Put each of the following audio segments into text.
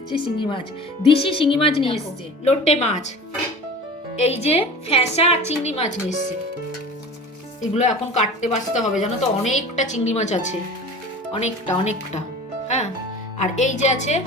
হচ্ছে শিঙি মাছ। দিশি শিঙি মাছ নিয়ে এসছে লোটে মাছ। এই যে ফ্যাসা আর চিংড়ি মাছ নিয়ে এসছে। এগুলো এখন কাটতে বাঁচতে হবে জানো তো? অনেকটা চিংড়ি মাছ আছে। অনেকটা অনেকটা। হ্যাঁ? আর এই যে আছে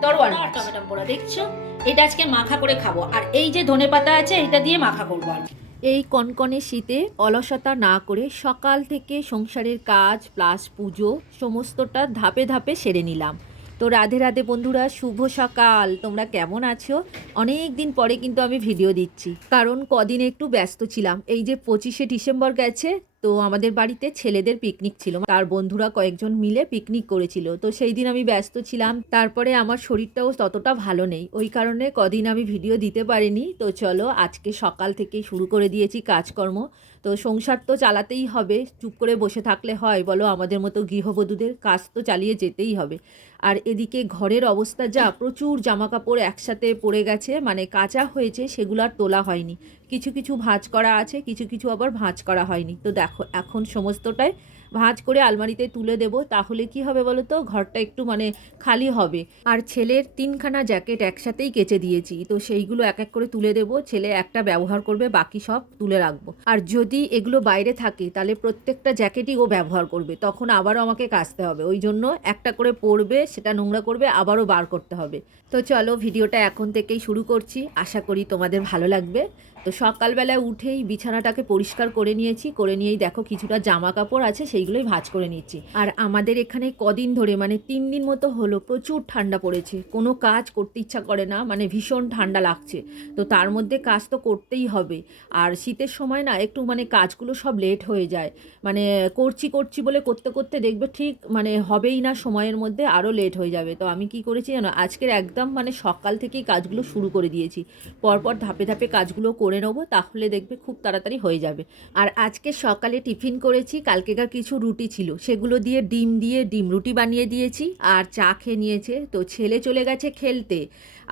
দরওয়াল টমেটো পোড়া দেখছ? এটা আজকে মাখা করে খাব। আর এই যে ধনে পাতা আছে এটা দিয়ে মাখা করব আর এই কনকনে শীতে অলসতা না করে সকাল থেকে সংসারের কাজ প্লাস পুজো সমস্তটা ধাপে ধাপে সেরে নিলাম। তো রাধে রাধে বন্ধুরা, শুভ সকাল। তোমরা কেমন আছো? অনেক দিন পরে কিন্তু আমি ভিডিও দিচ্ছি। কারণ কদিন একটু ব্যস্ত ছিলাম। এই যে পঁচিশে ডিসেম্বর গেছে, তো আমাদের বাড়িতে ছেলেদের পিকনিক ছিল। তার বন্ধুরা কয়েকজন মিলে পিকনিক করেছিল। তো সেই দিন আমি ব্যস্ত ছিলাম। তারপরে আমার শরীরটাও ততটা ভালো নেই। ওই কারণে কদিন আমি ভিডিও দিতে পারিনি। তো চলো, আজকে সকাল থেকে শুরু করে দিয়েছি কাজকর্ম। তো সংসার তো চালাতেই হবে। চুপ করে বসে থাকলে হয়। বলো, আমাদের মতো গৃহবধূদের কাজ তো চালিয়ে যেতেই হবে। আর এদিকে ঘরের অবস্থা যা, প্রচুর জামা কাপড় একসাথে পড়ে গেছে মানে কাঁচা হয়েছে, সেগুলো আর তোলা হয়নি। কিছু কিছু ভাঁজ করা আছে, কিছু কিছু আবার ভাঁজ করা হয়নি। তো দেখো, এখন সমস্তটাই ভাঁজ করে আলমারিতে তুলে দেব, তাহলে কি হবে বলো তো? ঘরটা একটু মানে খালি হবে। আর ছেলের তিনখানা জ্যাকেট একসাথেই কেচে দিয়েছি, তো সেইগুলো এক এক করে তুলে দেব। ছেলে একটা ব্যবহার করবে, বাকি সব তুলে রাখব। আর যদি এগুলো বাইরে থাকে, তাহলে প্রত্যেকটা জ্যাকেটই ও ব্যবহার করবে, তখন আবারও আমাকে কাচতে হবে। ওই জন্য একটা করে পরবে সেটা নোংরা করবে, আবারও বার করতে হবে। তো চলো, ভিডিওটা এখন থেকেই শুরু করছি। আশা করি তোমাদের ভালো লাগবে। তো সকালবেলায় উঠেই বিছানাটাকে পরিষ্কার করে নিয়েছি, করে নিয়েই দেখো কিছুটা জামা কাপড় আছে, সেইগুলোই ভাঁজ করে নিচ্ছি। আর আমাদের এখানে কদিন ধরে মানে তিন দিন মতো হলো, প্রচুর ঠান্ডা পড়েছে। কোনো কাজ করতে ইচ্ছা করে না মানে ভীষণ ঠান্ডা লাগছে। তো তার মধ্যে কাজ তো করতেই হবে। আর শীতের সময় না, একটু মানে কাজগুলো সব লেট হয়ে যায়। মানে করছি করছি বলে করতে করতে দেখবে ঠিক মানে হবেই না, সময়ের মধ্যে আরও লেট হয়ে যাবে। তো আমি কি করেছি জানো, আজকের একদম মানে সকাল থেকেই কাজগুলো শুরু করে দিয়েছি। পরপর ধাপে ধাপে কাজগুলো করে নেব, তাহলে দেখবে খুব তাড়াতাড়ি হয়ে যাবে। আর আজকে সকালে টিফিন করেছি, কালকেকার কিছু রুটি ছিল। সেগুলো দিয়ে ডিম দিয়ে, ডিম রুটি বানিয়ে দিয়েছি, আর চা খেয়ে নিয়েছে। তো ছেলে চলে গেছে খেলতে।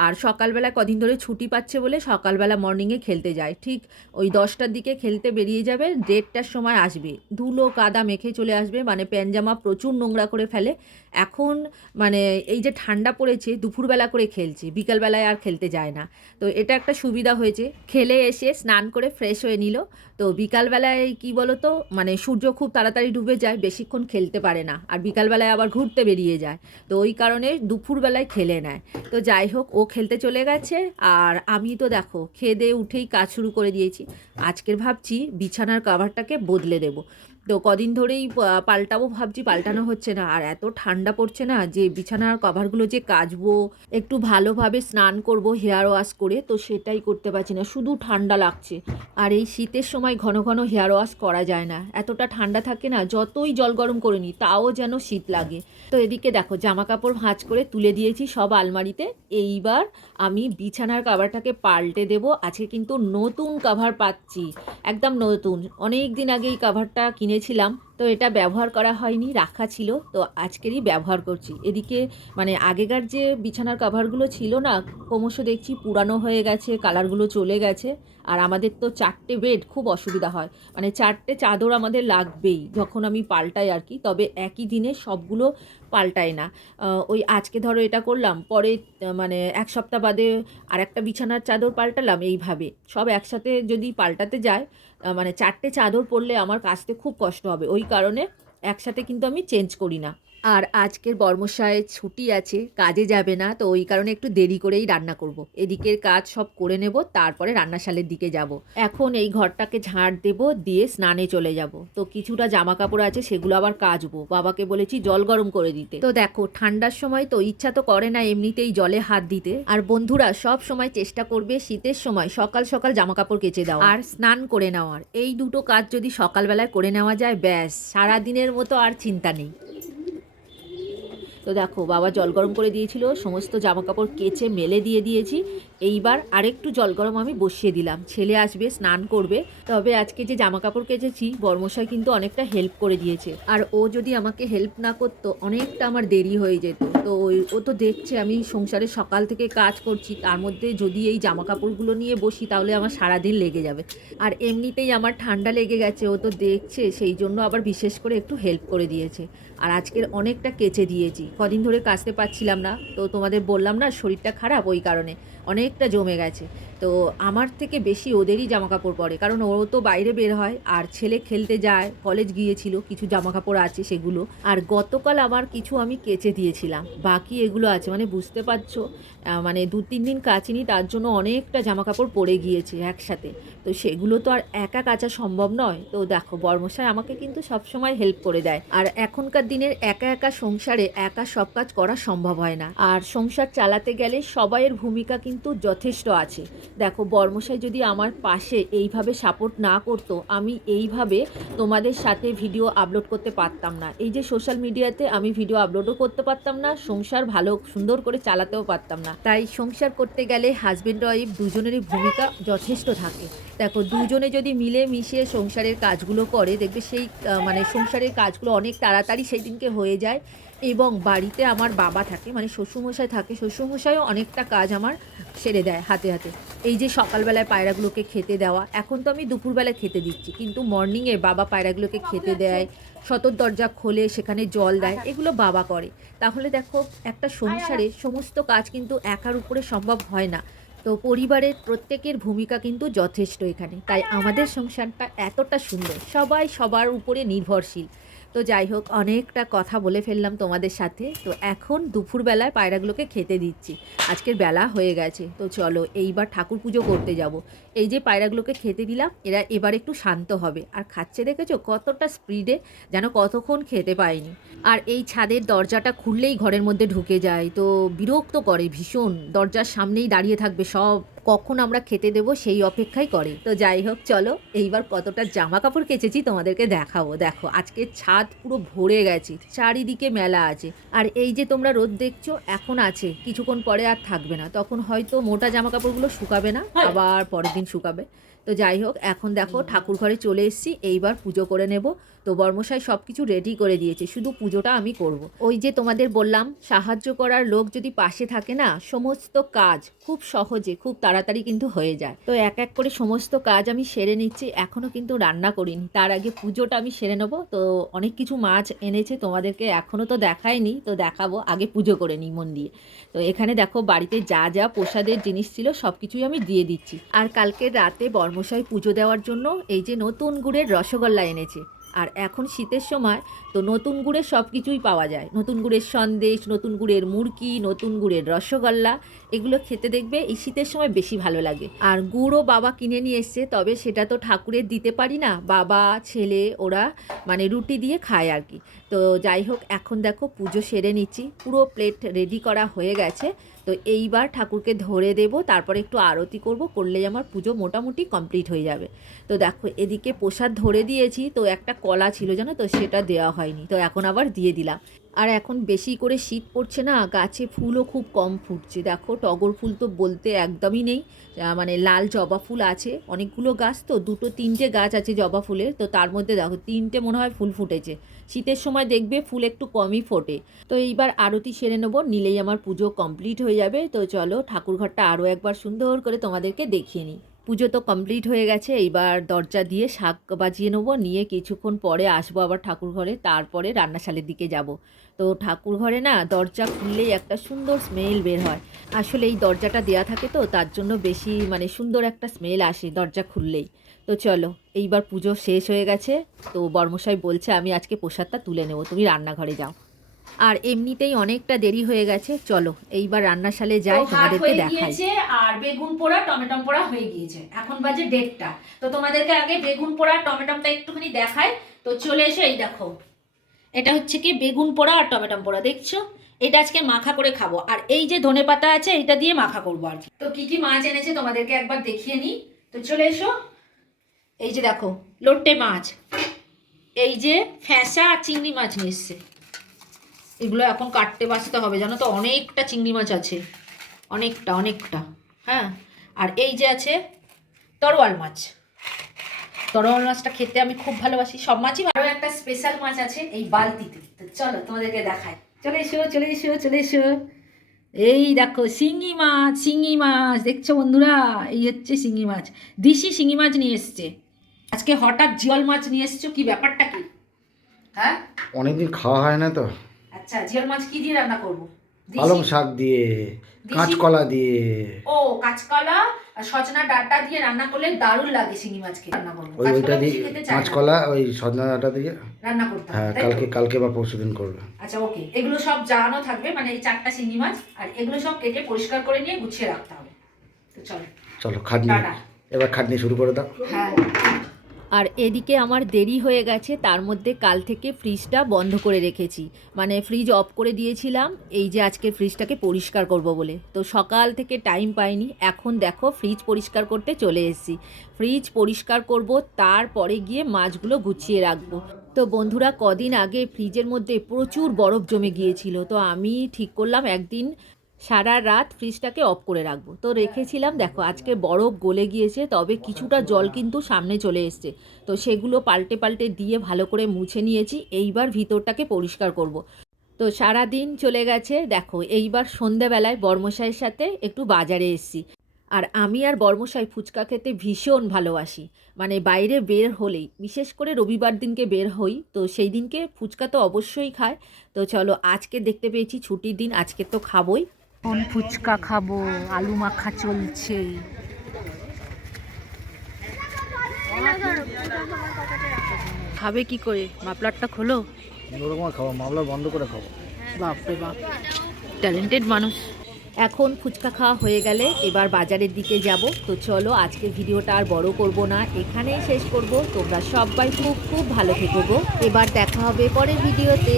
আর সকালবেলা কদিন ধরে ছুটি পাচ্ছে বলে সকালবেলা মর্নিংয়ে খেলতে যায়। ঠিক ওই দশটার দিকে খেলতে বেরিয়ে যাবে, দেড়টার সময় আসবে। ধুলো, কাদা মেখে চলে আসবে মানে প্যানজামা প্রচুর নোংরা করে ফেলে। এখন মানে এই যে ঠান্ডা পড়েছে, দুপুরবেলা করে খেলছে, বিকালবেলায় আর খেলতে যায় না। তো এটা একটা সুবিধা হয়েছে। খেলে এসে স্নান করে ফ্রেশ হয়ে নিল। তো বিকালবেলায় কি বলো তো মানে সূর্য খুব তাড়াতাড়ি ডুবে যায়, বেশিক্ষণ খেলতে পারে না। আর বিকালবেলায় আবার ঘুরতে বেরিয়ে যায়। তো ওই কারণে দুপুরবেলায় খেলে নেয়। তো যাই হোক, ও খেলতে চলে গেছে। আর আমি তো দেখো, খেয়ে দিয়ে উঠেই কাজ শুরু করে দিয়েছি। আজকের ভাবছি বিছানার কাভারটাকে বদলে দেবো। তো কদিন ধরেই পাল্টাবো ভাবছি, পাল্টানো হচ্ছে না। আর এত ঠান্ডা পড়ছে না যে, বিছানার কভারগুলো যে কাচবো, একটু ভালোভাবে স্নান করব, হেয়ার ওয়াশ করে, তো সেটাই করতে পারছি না। শুধু ঠান্ডা লাগছে। আর এই শীতের সময় ঘন ঘন হেয়ার ওয়াশ করা যায় না। এতটা ঠান্ডা থাকে না, যতই জল গরম করে নিই তাও যেন শীত লাগে। তো এদিকে দেখো জামা কাপড় ভাঁজ করে তুলে দিয়েছি সব আলমারিতে। এইবার আমি বিছানার কাভারটাকে পাল্টে দেব। আজকে কিন্তু নতুন কাভার পাচ্ছি। একদম নতুন। অনেক দিন আগে এই কাভারটা কিনেছিলাম তো এটা ব্যবহার করা হয়নি, রাখা ছিল, তো আজকেরই ব্যবহার করছি। এদিকে মানে আগেকার যে বিছানার কাভারগুলো ছিল না, ক্রমশ দেখছি পুরানো হয়ে গেছে কালারগুলো চলে গেছে, আর আমাদের তো চারটে বেড খুব অসুবিধা হয়। মানে চারটে চাদর আমাদের লাগবেই, যখন আমি পাল্টাই আর কি, তবে একই দিনে সবগুলো পাল্টাই না। ওই আজকে ধরো এটা করলাম, পরে মানে এক সপ্তাহ বাদে আর একটা বিছানার চাদর পাল্টালাম এইভাবে। সব একসাথে যদি পাল্টাতে যায় মানে চারটে চাদর পরলে আমার কাচতে খুব কষ্ট হবে। ওই কারণে একসাথে কিন্তু আমি চেঞ্জ করি না। আর আজকের বর্মশায় ছুটি আছে, কাজে যাবে না, তো ওই কারণে একটু দেরি করেই রান্না করব। এদিকের কাজ সব করে নেব, তারপরে রান্নাশালের দিকে যাব। এখন এই ঘরটাকে ঝাড় দেব, দিয়ে স্নানে চলে যাব। তো কিছুটা জামা কাপড় আছে, সেগুলো আবার কাচবো বাবাকে বলেছি জল গরম করে দিতে তো দেখো, ঠান্ডার সময় তো ইচ্ছা তো করে না এমনিতেই জলে হাত দিতে আর বন্ধুরা, সব সময় চেষ্টা করবে শীতের সময় সকাল সকাল জামা কাপড় কেচে দেওয়া আর স্নান করে নেওয়ার এই দুটো কাজ যদি সকালবেলায় করে নেওয়া যায়, ব্যাস, সারাদিনের মতো আর চিন্তা নেই তো দেখো বাবা জল গরম করে দিয়েছিল সমস্ত জামাকাপড় কেচে মেলে দিয়ে দিয়েছি। এইবার আরেকটু জল গরম আমি বসিয়ে দিলাম। ছেলে আসবে, স্নান করবে। তবে আজকে যে জামা কাপড় কেচেছি, বর্মশাই কিন্তু অনেকটা হেল্প করে দিয়েছে। আর ও যদি আমাকে হেল্প না করতো, অনেকটা আমার দেরি হয়ে যেত। তো ও তো দেখছে, আমি সংসারে সকাল থেকে কাজ করছি। তার মধ্যে যদি এই জামা কাপড়গুলো নিয়ে বসি, তাহলে আমার সারাদিন লেগে যাবে। আর এমনিতেই আমার ঠান্ডা লেগে গেছে, ও তো দেখছে, সেই জন্য আবার বিশেষ করে একটু হেল্প করে দিয়েছে। আর আজকের অনেকটা কেচে দিয়েছি। কদিন ধরে কাচতে পারছিলাম না। তো তোমাদের বললাম না, শরীরটা খারাপ ওই কারণে। অনেকটা জমে গেছে। তো আমার থেকে বেশি ওদেরই জামা কাপড় পরে। কারণ ও তো বাইরে বের হয়, আর ছেলে খেলতে যায় কলেজ গিয়েছিল, কিছু জামা কাপড় আছে সেগুলো। আর গতকাল আবার কিছু আমি কেচে দিয়েছিলাম। বাকি এগুলো আছে মানে বুঝতে পারছ মানে দু তিন দিন কাচিনি, তার জন্য অনেকটা জামা কাপড় পরে গিয়েছে একসাথে। তো সেগুলো তো আর একা কাচা সম্ভব নয়। তো দেখো, বর্মশাই আমাকে কিন্তু সবসময় হেল্প করে দেয়। আর এখনকার দিনের একা একা সংসারে একা সব কাজ করা সম্ভব হয় না। আর সংসার চালাতে গেলে সবাইয়ের ভূমিকা কিন্তু যথেষ্ট আছে। দেখো, বর্মশাই যদি আমার পাশে এইভাবে সাপোর্ট না করতো, আমি এইভাবে তোমাদের সাথে ভিডিও আপলোড করতে পারতাম না। এই যে সোশ্যাল মিডিয়াতে আমি ভিডিও আপলোডও করতে পারতাম না, সংসার ভালো, সুন্দর করে চালাতেও পারতাম না। তাই সংসার করতে গেলে হাজব্যান্ড ওয়াইফ দুজনেরই ভূমিকা যথেষ্ট থাকে। দেখো, দুজনে যদি মিলে মিশে সংসারের কাজগুলো করে, দেখবে সেই মানে সংসারের কাজগুলো অনেক তাড়াতাড়ি সেই দিনকে হয়ে যায়। এবং বাড়িতে আমার বাবা থাকে মানে শ্বশুরমশাই থাকে, শ্বশুরমশাইও অনেকটা কাজ আমার সেরে দেয় হাতে হাতে। এই যে সকালবেলায় পায়রাগুলোকে খেতে দেওয়া, এখন তো আমি দুপুরবেলা খেতে দিচ্ছি, কিন্তু মর্নিংয়ে বাবা পায়রাগুলোকে খেতে দেয়, সতর দরজা খোলে, সেখানে জল দেয়, এগুলো বাবা করে। তাহলে দেখো, একটা সংসারে সমস্ত কাজ কিন্তু একার উপরে সম্ভব হয় না। তো পরিবারের প্রত্যেকের ভূমিকা কিন্তু যথেষ্ট এখানে। তাই আমাদের সংসারটা এতটা সুন্দর। সবাই সবার উপরে নির্ভরশীল। তো যাই হোক, অনেকটা কথা বলে ফেললাম তোমাদের সাথে। তো এখন দুপুরবেলায় পায়রাগুলোকে খেতে দিচ্ছি। আজকের বেলা হয়ে গেছে। তো চলো, এইবার ঠাকুর পুজো করতে যাব। এই যে পায়রাগুলোকে খেতে দিলাম, এরা এবার একটু শান্ত হবে। আর খাচ্ছে দেখেছ? কতটা স্পিডে যেন কতক্ষণ খেতে পায়নি। আর এই ছাদের দরজাটা খুললেই ঘরের মধ্যে ঢুকে যায়। তো বিরক্ত করে ভীষণ। দরজার সামনেই দাঁড়িয়ে থাকবে সব। কখন আমরা খেতে দেবো সেই অপেক্ষাই করে। তো যাই হোক চলো এইবার কতটা জামা কাপড় কেচেছি তোমাদেরকে দেখাবো। দেখো আজকে ছাদ পুরো ভরে গেছে চারিদিকে মেলা আছে। আর এই যে তোমরা রোদ দেখছ এখন আছে কিছুক্ষণ পরে আর থাকবে না। তখন হয়তো মোটা জামা কাপড়গুলো শুকাবে না আবার পরের দিন শুকাবে। তো যাই হোক এখন দেখো ঠাকুর ঘরে চলে এসেছি এইবার পুজো করে নেব। তো বর্মশাই সব কিছু রেডি করে দিয়েছে, শুধু পুজোটা আমি করব। ওই যে তোমাদের বললাম, সাহায্য করার লোক যদি পাশে থাকে না, সমস্ত কাজ খুব সহজে, খুব তাড়াতাড়ি কিন্তু হয়ে যায়। তো এক এক করে সমস্ত কাজ আমি সেরে নিচ্ছি এখনও কিন্তু রান্না করিনি। তার আগে পুজোটা আমি সেরে নেব। তো অনেক কিছু মাছ এনেছে, তোমাদেরকে এখনও তো দেখায়নি, তো দেখাবো, আগে পুজো করে নিই মন দিয়ে। তো এখানে দেখো, বাড়িতে যা যা প্রসাদের জিনিস ছিল সব কিছুই আমি দিয়ে দিচ্ছি। আর কালকে রাতে বর্মশাই পুজো দেওয়ার জন্য এই যে নতুন গুড়ের রসগোল্লা এনেছে। আর এখন শীতের সময় তো নতুন গুড়ের সব কিছুই পাওয়া যায়। নতুন গুড়ের সন্দেশ, নতুন গুড়ের মুড়কি নতুন গুড়ের রসগোল্লা, এগুলো খেতে দেখবে এই শীতের সময় বেশি ভালো লাগে। আর গুড়ও বাবা কিনে নিয়ে এসছে, তবে সেটা তো ঠাকুরের দিতে পারি না। বাবা, ছেলে, ওরা মানে রুটি দিয়ে খায় আর কি। তো যাই হোক, এখন দেখো পুজো সেরে নিচ্ছি, পুরো প্লেট রেডি করা হয়ে গেছে। তো এইবার ঠাকুরকে ধরে দেব, তারপরে একটু আরতি করব, করলেই আমার পুজো মোটামুটি কমপ্লিট হয়ে যাবে। তো দেখো এদিকে প্রসাদ ধরে দিয়েছি, তো একটা কলা ছিল জানো তো, সেটা দেওয়া হয়নি। তো এখন আবার দিয়ে দিলাম। আর এখন বেশি করে শীত পড়ছে না, গাছে ফুলও খুব কম ফুটছে। দেখো, টগর ফুল তো বলতে একদমই নেই। মানে লাল জবা ফুল আছে, অনেকগুলো গাছ তো, দুটো তিনটে গাছ আছে জবা ফুলের। তো তার মধ্যে দেখো, তিনটে মনে হয় ফুল ফুটেছে। শীতের সময় দেখবে ফুল একটু কমই ফোটে। তো এইবার আরতি সেরে নেব, নিলেই আমার পুজো কমপ্লিট হয়ে যাবে। তো চলো, ঠাকুরঘরটা আরও একবার সুন্দর করে তোমাদেরকে দেখিয়ে নিই। পুজো তো কমপ্লিট হয়ে গেছে, এইবার দরজা দিয়ে শাক বাজিয়ে নেব, নিয়ে কিছুক্ষণ পরে আসব আবার ঠাকুর ঘরে, তারপরে রান্নাশালের দিকে যাব। তো ঠাকুর ঘরে না দরজা খুললেই একটা সুন্দর স্মেল বের হয়। আসলে এই দরজাটা দেয়া থাকে তো, তার জন্য বেশি মানে সুন্দর একটা স্মেল আসে দরজা খুললেই। তো চলো, এইবার পুজো শেষ হয়ে গেছে, তো বর্মশাই বলছে, আমি আজকে প্রসাদটা তুলে নেব, তুমি রান্নাঘরে যাও। আর এমনিতেই অনেকটা দেরি হয়ে গেছে। চলো এইবার রান্নাশালে যাই তোমাদেরকে দেখাই। আর বেগুন পোড়া টমেটম পোড়া হয়ে গিয়েছে। এখন বাজে দেড়টা। তো তোমাদেরকে আগে বেগুন পোড়া টমেটমটা একটুখানি দেখাই। তো চলে এসো এই দেখো। এটা হচ্ছে কি বেগুন পোড়া আর টমেটম পোড়া দেখছ? এটা আজকে মাখা করে খাব। আর এই যে ধনে পাতা আছে এটা দিয়ে মাখা করব আর কি। তো কি কি মাছ এনেছে তোমাদেরকে একবার দেখিয়ে নিই। তো চলে এসো। এই যে দেখো লোট্টে মাছ। এই যে ফ্যাসা আর চিংড়ি মাছ নিয়ে এসছে। এগুলো এখন কাটতে বাঁচতে হবে, জানো তো? অনেকটা চিংড়ি মাছ আছে। অনেকটা অনেকটা। হ্যাঁ? আর এই যে আছে তরোয়াল মাছ। তরোয়াল মাছটা খেতে আমি খুব ভালোবাসি। সব মাছই আরও একটা স্পেশাল মাছ আছে এই বালতিতে। তো চলো, তোমাদেরকে দেখাই। চলে এসো চলে এসো চলে এসো। এই দেখো, শিঙি মাছ শিঙি মাছ। দেখছ বন্ধুরা? এই হচ্ছে শিঙি মাছ। দিশি শিঙি মাছ নিয়ে এসছে। আজকে হঠাৎ জিওল মাছ নিয়ে এসছো? কি ব্যাপারটা কি? হ্যাঁ? অনেকদিন খাওয়া হয় না তো। আচ্ছা জিওল মাছ কি দিয়ে রান্না করব? পালং শাক দিয়ে কাঁচকলা দিয়ে। ও কাঁচকলা আর সজনা ডাটা দিয়ে রান্না করলে দারুণ লাগে শিঙি মাছকে রান্না করব। ওই ওইটা কাঁচকলা দিয়ে। কাঁচকলা ওই সজনা ডাঁটা দিয়ে রান্না করতে হ্যাঁ কালকে কালকে বা পরশু দিন করবে। আচ্ছা ওকে। এগুলো সব জানানো থাকবে মানে এই চারটা শিঙি মাছ আর এগুলো সব কেটে পরিষ্কার করে নিয়ে গুছিয়ে রাখতে হবে। তো চলো। চলো খাটনি এবার খাটনি শুরু করে দাও। হ্যাঁ। আর এদিকে আমার দেরি হয়ে গেছে, তার মধ্যে কাল থেকে ফ্রিজটা বন্ধ করে রেখেছি। মানে ফ্রিজ অফ করে দিয়েছিলাম, এই যে আজকে ফ্রিজটাকে পরিষ্কার করব বলে। তো সকাল থেকে টাইম পাইনি, এখন দেখো ফ্রিজ পরিষ্কার করতে চলে এসেছি। ফ্রিজ পরিষ্কার করব, তারপরে গিয়ে মাছগুলো গুছিয়ে রাখব। তো বন্ধুরা, কদিন আগে ফ্রিজের মধ্যে প্রচুর বরফ জমে গিয়েছিল, তো আমি ঠিক করলাম একদিন সারা রাত ফ্রিজটাকে অফ করে রাখব। তো রেখেছিলাম দেখো আজকে বরফ গলে গিয়েছে তবে কিছুটা জল কিন্তু সামনে চলে এসছে। তো সেগুলো পাল্টে পাল্টে দিয়ে ভালো করে মুছে নিয়েছি এইবার ভিতরটাকে পরিষ্কার করব। তো সারা দিন চলে গেছে দেখো এইবার সন্ধেবেলায় বর্মশাইয়ের সাথে একটু বাজারে এসেছি। আর আমি আর বর্মশাই ফুচকা খেতে ভীষণ ভালোবাসি মানে বাইরে বের হলেই বিশেষ করে রবিবার দিনকে বের হই তো সেই দিনকে ফুচকা তো অবশ্যই খায়। তো চলো আজকে দেখতে পেয়েছি ছুটির দিন আজকে তো খাবোই। কোন ফুচকা খাব আলু মাখা চলছে। খাবে কি করে? মাপলারটা খোলো। ওরকম খাব মামলা বন্ধ করে খাব। বাপরে বাপ। ট্যালেন্টেড মানুষ। এখন ফুচকা খাওয়া হয়ে গেলে এবার বাজারের দিকে যাব। তো চলো আজকে ভিডিওটা আর বড় করব না। এখানেই শেষ করব। তোমরা সবাই খুব খুব ভালো থেকো গো। এবার দেখা হবে পরের ভিডিওতে।